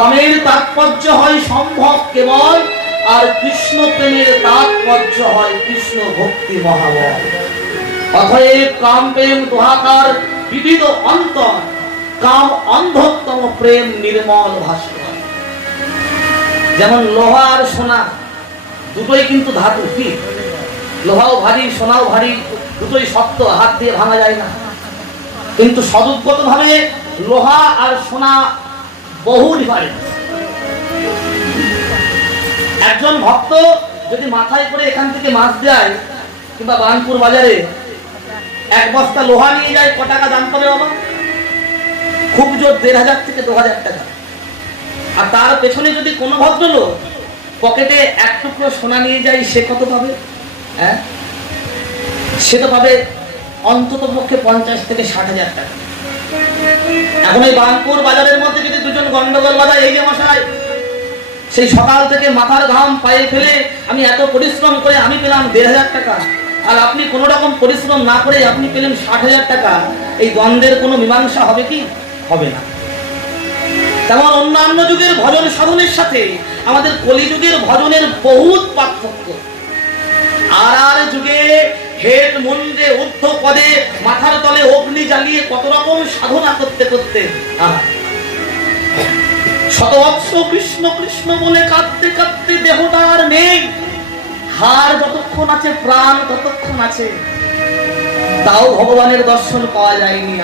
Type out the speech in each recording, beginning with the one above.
কামের তাৎপর্য হয় সম্ভব কেবল, আর কৃষ্ণ প্রেমের তাৎপর্য হয় কৃষ্ণ ভক্তি মহাবল। অতএব কাম প্রেম দোহাকার বিবিধ অন্তর, কাম অন্ধতম প্রেম নির্মল ভাস্কর। যেমন লোহা আর সোনা দুটোই কিন্তু ধাতু, কি লোহাও ভারী সোনাও ভারী, দুটোই শক্ত, হাত দিয়ে ভাঙা যায় না। কিন্তু সদুদ্গত ভাবে লোহা আর সোনা বহু ডিফারেন্স। একজন ভক্ত যদি মাথায় করে এখান থেকে মাছ যায় কিংবা বানপুর বাজারে এক বস্তা লোহা নিয়ে যায়, ক টাকা দাম পাবে বাবা? খুব জোর ১,৫০০ থেকে ২,০০০ টাকা। আর তার পেছনে যদি কোনো ভদ্রলোক পকেটে এক টুকরো সোনা নিয়ে যায়, সে কত পাবে? হ্যাঁ, সে তো পাবে অন্তত পক্ষে ৫০ থেকে ৬০,০০০ টাকা। এখন এই বানপুর বাজারের মধ্যে যদি দুজন গন্ডগোল বাজায়, এই যে মশাই সেই সকাল থেকে মাথার ঘাম পায়ে ফেলে আমি এত পরিশ্রম করে আমি পেলাম ১,৫০০ টাকা, আর আপনি কোনো রকম পরিশ্রম না করে আপনি পেলেন ৬০,০০০ টাকা, এই দ্বন্দ্বের কোনো মীমাংসা হবে কি? হবে না। তেমন অন্যান্য যুগের ভজন সাধনের সাথে আমাদের কলিযুগের ভজনের বহুত পার্থক্য। আর যুগে হেড মুন্ডে ঊর্ধ্ব পদে মাথার তলে অগ্নি জ্বালিয়ে কত রকম সাধনা করতে করতে শতবৎস কৃষ্ণ কৃষ্ণ বলে কাঁদতে কাঁদতে দেহটা আর নেই, হাড় যতক্ষণ আছে প্রাণ ততক্ষণ আছে, তাও ভগবানের দর্শন পাওয়া যায়নি।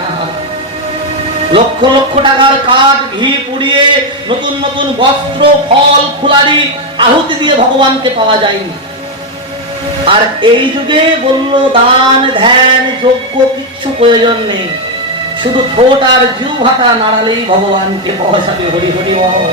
লক্ষ লক্ষ টাকার কাঠ ঘি পুড়িয়ে নতুন নতুন বস্ত্র ফল ফুলারি আহুতি দিয়ে ভগবানকে পাওয়া যায়নি। আর এই যুগে বলল দান ধ্যান যজ্ঞ কিচ্ছু প্রয়োজন নেই, শুধু ঠোঁট আর জিহ্বাটা নাড়ালেই ভগবানকে পাওয়া যাবে। হরি হরি বল।